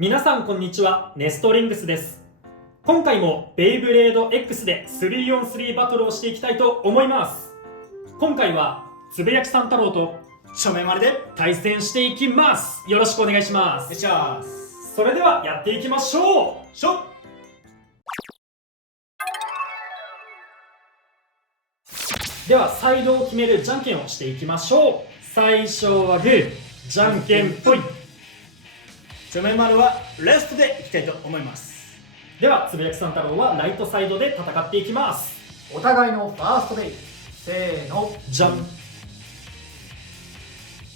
皆さんこんにちは、ネストリングスです。今回もベイブレード X で 3on3 バトルをしていきたいと思います。今回はつぶやきさん太郎と正面丸で対戦していきます。よろしくお願いします。お願いします。それではやっていきましょう。ではサイドを決めるじゃんけんをしていきましょう。最初はグー、じゃんけんぽい。正面丸はレフトでいきたいと思います。ではつぶやきさん太郎はライトサイドで戦っていきます。お互いのファーストベイ、せーの、じゃん。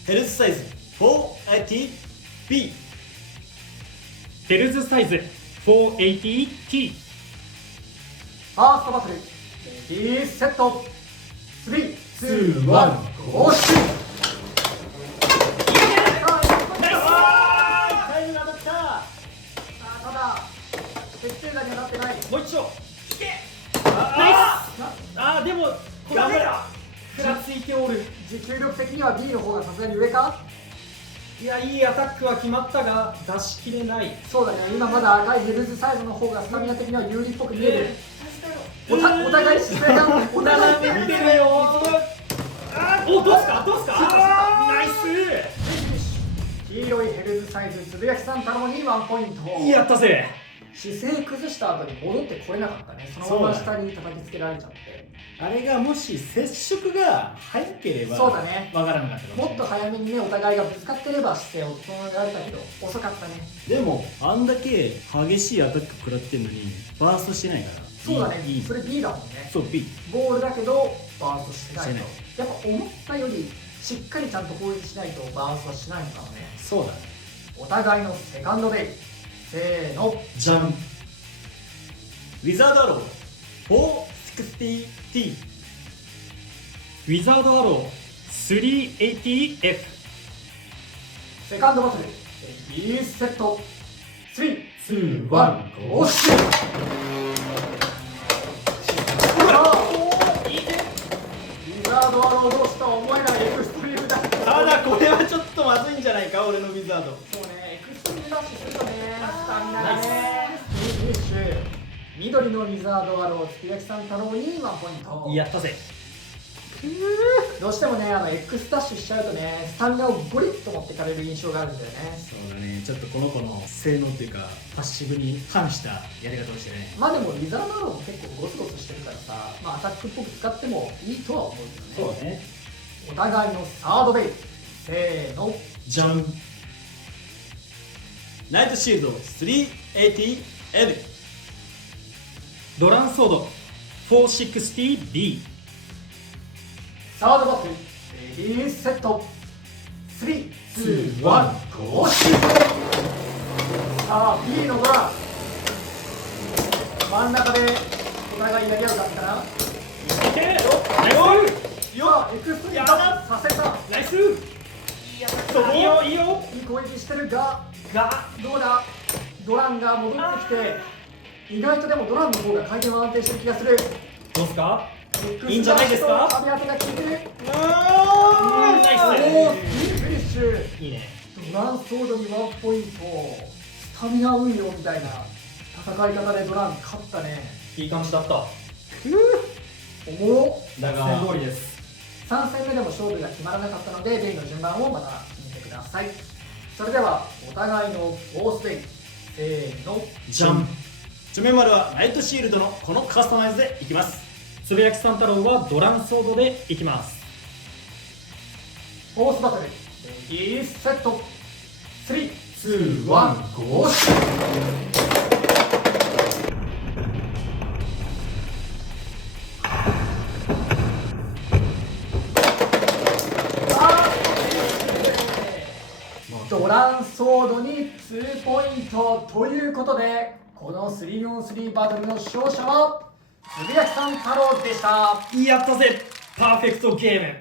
ヘルスサイズ 480B。 ヘルズサイズ 480T。 ファーストバトル、レディーセット、3、2、1、ゴーシュー。タイムが当たった。ただ、決定打にはなってない。もう一度引け。でもこれ頑張れふらついておる。持久力的には B の方がさすがに上か。いや、いいアタックは決まったが出しきれない。そうだね、今まだ赤いヘルズサイドの方がスタミナ的には有利っぽく見える。お互い姿勢がお互い見てるよ。お、どうすかナイ黄色いヘルズサイズ、つぶやきさん太郎に1ポイント。ス。やったぜ。姿勢崩した後に戻ってこれなかったね。そのまま下に叩きつけられちゃって。あれがもし接触が早ければそうだね、わからなかったかもしれない。もっと早めにね、お互いがぶつかってれば姿勢を整えられたけど遅かったね。でもあんだけ激しいアタック食らってんのにバーストしてないからそうだね、いいそれ B だもんね。そう B。 ボールだけどバーストしてないと。してないやっぱ思ったよりしっかりちゃんと攻撃しないとバーストはしないのかもね。そうだね。お互いのセカンドベイ、せーの、じゃん。ウィザードアロー 460T。 ウィザードアロー 380F。 セカンドバトル、レディーセット、3、2、1、ゴーシュー。いいね。ウィザードアロー同士とは思えないエクストリームダッシュ。ただこれはちょっとまずいんじゃないか、俺のウィザード。そうね、エクストリームダッシュするとね、スタミナナイスがね、フィニッシュ。緑のウィザードアロー、つくやきさん太郎に1ポイント。やったぜ。どうしてもね、X ダッシュしちゃうとね、スタミナをゴリッと持ってかれる印象があるんだよね。そうだね、ちょっとこの子の性能っていうかパッシブに反したやり方をしてね。まあでも、ウィザードアローも結構ゴツゴツしてるからさ、まあアタックっぽく使ってもいいとは思うけどね。そうだね。お互いのサードベイ、せーの、じゃん。ナイトシールド 380L。 ドランソード 460B。 サードバトル、レディーセット、3、2、1、ゴーシュー。さあ、B のドラ、真ん中でお互いやり合う感じかな。いけ。ナイス。さあ、エクストリームさせた。ナイス。いいよいいよ。いい攻撃してるが、がどうだ、ドランが戻ってきて、意外とでもドランの方が回転は安定してる気がする。どうすか。いいいんじゃないですか。壁当てが効いてる。ナイス。おー、いいフィニッシュ。いいね。ドランソードに1ポイント。スタミナ運用みたいな戦い方でドラン勝ったね。いい感じだった。おもだが通りです。3戦目でも勝負が決まらなかったので、ベイの順番をまた決めてください。それではお互いのフォースベイ、せーの、じゃん。チョメマルはナイトシールドのこのカスタマイズでいきます。つぶやきさん太郎はドランソードでいきます。フォースバトル、レディーセット、3、2、1、ゴーシュー。ドランソードに2ポイントということで、この 3on3 バトルの勝者はつぶやきさん太郎でした。やったぜ。パーフェクトゲーム。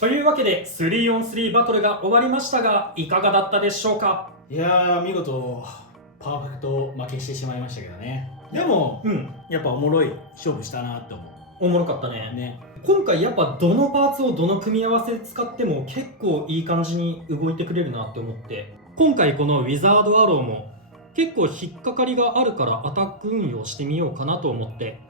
というわけで 3on3 バトルが終わりましたが、いかがだったでしょうか。いやー、見事パーフェクト負けしてしまいましたけどね。でも、やっぱおもろい勝負したなって思う。おもろかったね。ね。今回やっぱどのパーツをどの組み合わせで使っても結構いい感じに動いてくれるなって思って、今回このウィザードアローも結構引っかかりがあるからアタック運用してみようかなと思って、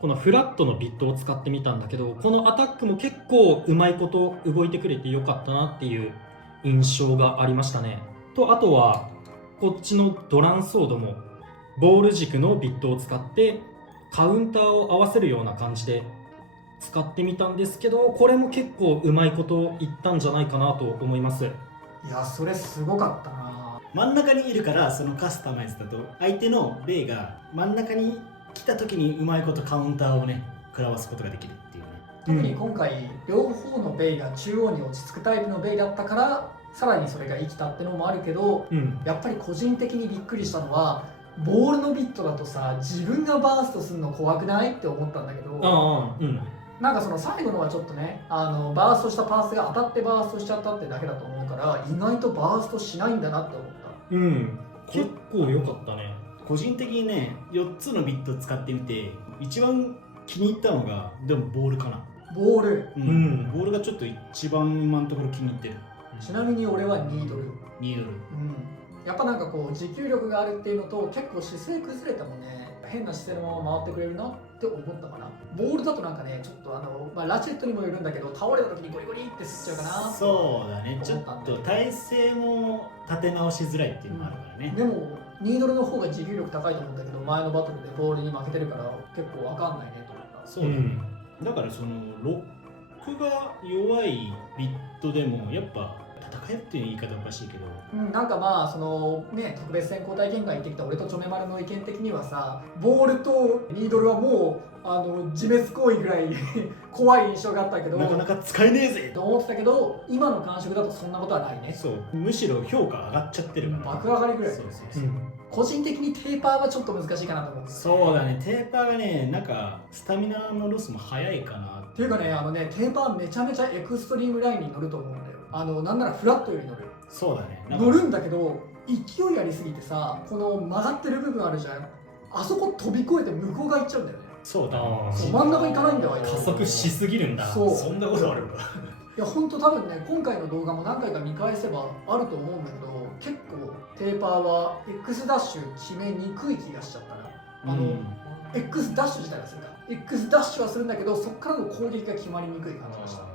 このフラットのビットを使ってみたんだけど、このアタックも結構うまいこと動いてくれてよかったなっていう印象がありましたね。とあとはこっちのドランソードもボール軸のビットを使ってカウンターを合わせるような感じで使ってみたんですけど、これも結構うまいこといったんじゃないかなと思います。いやそれすごかったな。真ん中にいるからそのカスタマイズだと相手のベイが真ん中に来た時にうまいことカウンターをね食らわすことができるっていうね。特に今回、両方のベイが中央に落ち着くタイプのベイだったからさらにそれが生きたってのもあるけど、やっぱり個人的にびっくりしたのはボールのビットだとさ、自分がバーストするの怖くないって思ったんだけど、なんかその最後のはちょっとね、バーストしたパースが当たってバーストしちゃったってだけだと思うから意外とバーストしないんだなって思った。結構良かったね。個人的にね4つのビットを使ってみて一番気に入ったのがでもボールかな。ボール、ボールがちょっと一番今のところ気に入ってる。ちなみに俺はニードル。ニードル、やっぱなんかこう持久力があるっていうのと結構姿勢崩れてもね変な姿勢のまま回ってくれるなって思ったかな。ボールだとなんかねちょっとラチェットにもよるんだけど倒れた時にゴリゴリって吸っちゃうかな。そうだね、ちょっと体勢も立て直しづらいっていうのもあるからね。でもニードルの方が持久力高いと思うんだけど前のバトルでボールに負けてるから結構わかんないねと思った。そうだね、だからそのロックが弱いビットでもやっぱ戦えるっていう言い方おかしいけど、なんかまあそのね特別選考体験会行ってきた俺とチョメマルの意見的にはさ、ボールとニードルはもう自滅行為ぐらい怖い印象があったけどなかなか使えねえぜと思ってたけど、今の感触だとそんなことはないね。そう、むしろ評価上がっちゃってるから、爆上がりぐらい。そうそうそう、個人的にテーパーはちょっと難しいかなと思って。そうだね、テーパーがねなんかスタミナのロスも早いかなっていうかねテーパーめちゃめちゃエクストリームラインに乗ると思うんだよ。なんならフラットより乗る。そうだね、乗るんだけど勢いありすぎてさ、この曲がってる部分あるじゃん、あそこ飛び越えて向こう側行っちゃうんだよね。そうだね、そう真ん中行かないんだよ。加速しすぎるんだ。そうそんなことあるんだ。いやほんと多分ね今回の動画も何回か見返せばあると思うんだけど、結構テーパーは X ダッシュ決めにくい気がしちゃったな。X ダッシュ自体はするか X ダッシュはするんだけどそこからの攻撃が決まりにくい感じがした。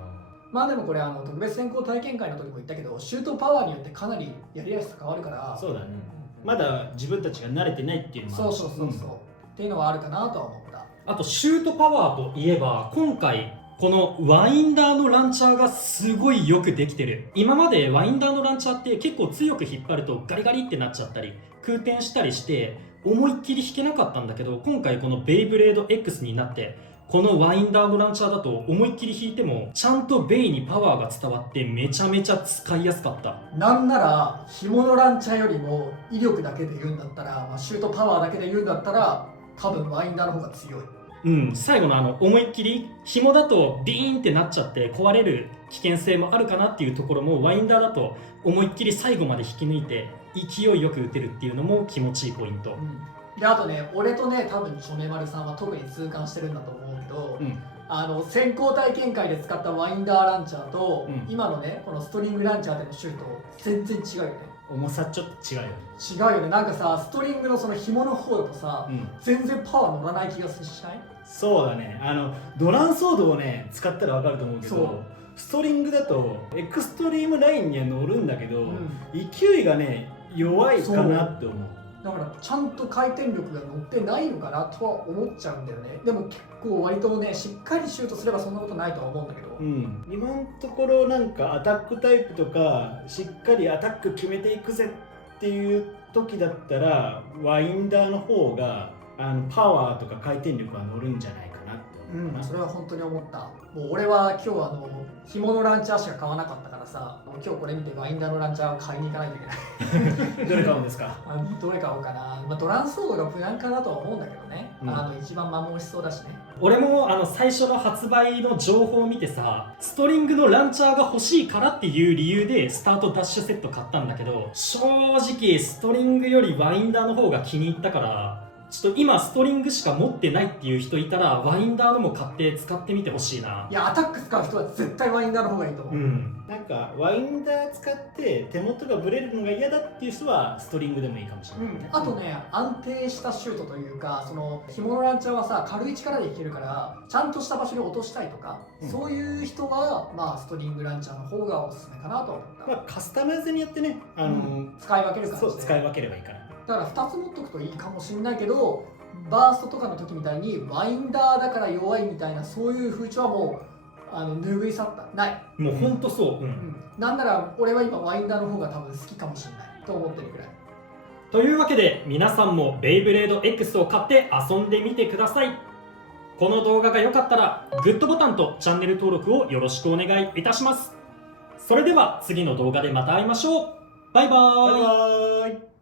まあでもこれ特別選考体験会の時も言ったけどシュートパワーによってかなりやりやすさ変わるから。そうだね、まだ自分たちが慣れてないっていうのもあるし、そう、っていうのはあるかなとは思った。あとシュートパワーといえば今回このワインダーのランチャーがすごいよくできてる。今までワインダーのランチャーって結構強く引っ張るとガリガリってなっちゃったり空転したりして思いっきり引けなかったんだけど、今回このベイブレード X になってこのワインダーのランチャーだと思いっきり引いてもちゃんとベイにパワーが伝わってめちゃめちゃ使いやすかった。なんなら紐のランチャーよりも威力だけで言うんだったら、シュートパワーだけで言うんだったら多分ワインダーの方が強い。最後の思いっきり紐だとビーンってなっちゃって壊れる危険性もあるかなっていうところもワインダーだと思いっきり最後まで引き抜いて勢いよく打てるっていうのも気持ちいいポイント。であとね俺とね多分チョメマルさんは特に痛感してるんだと思うけど、先行体験会で使ったワインダーランチャーと、今のねこのストリングランチャーでのシュート全然違うよね。重さちょっと違うよね。違うよね。なんかさストリングのその紐の方だとさ、全然パワー乗らない気がしない？そうだね、ドランソードをね使ったら分かると思うけど、ストリングだとエクストリームラインには乗るんだけど、勢いがね弱いかなって思う。だからちゃんと回転力が乗ってないのかなとは思っちゃうんだよね。でも結構割とねしっかりシュートすればそんなことないとは思うんだけど、今のところなんかアタックタイプとかしっかりアタック決めていくぜっていう時だったらワインダーの方がパワーとか回転力は乗るんじゃないかなって。それは本当に思った。もう俺は今日紐のランチャーしか買わなかったからさ、今日これ見てワインダーのランチャーを買いに行かないといけないどれ買うんですか？どれ買おうかな。ドランソードが無難かなとは思うんだけどね、一番摩耗しそうだしね。俺も最初の発売の情報を見てさ、ストリングのランチャーが欲しいからっていう理由でスタートダッシュセット買ったんだけど、正直ストリングよりワインダーの方が気に入ったからちょっと今ストリングしか持ってないっていう人いたらワインダーのも買って使ってみてほしいな。いや、アタック使う人は絶対ワインダーの方がいいと思う。なんかワインダー使って手元がブレるのが嫌だっていう人はストリングでもいいかもしれないね。あとね、安定したシュートというか、その紐のランチャーはさ、軽い力でいけるからちゃんとした場所に落としたいとか、そういう人はまあストリングランチャーの方がおすすめかなと思った。まあ、カスタマイズによってね、使い分ける感じで。そう、使い分ければいいから。だから2つ持っとくといいかもしれないけど、バーストとかの時みたいにワインダーだから弱いみたいなそういう風潮はもう拭い去ったない。もうほんとそう、なんなら俺は今ワインダーの方が多分好きかもしれないと思ってるくらい。というわけで皆さんもベイブレード X を買って遊んでみてください。この動画が良かったらグッドボタンとチャンネル登録をよろしくお願いいたします。それでは次の動画でまた会いましょう。バイバーイ。バイバーイ。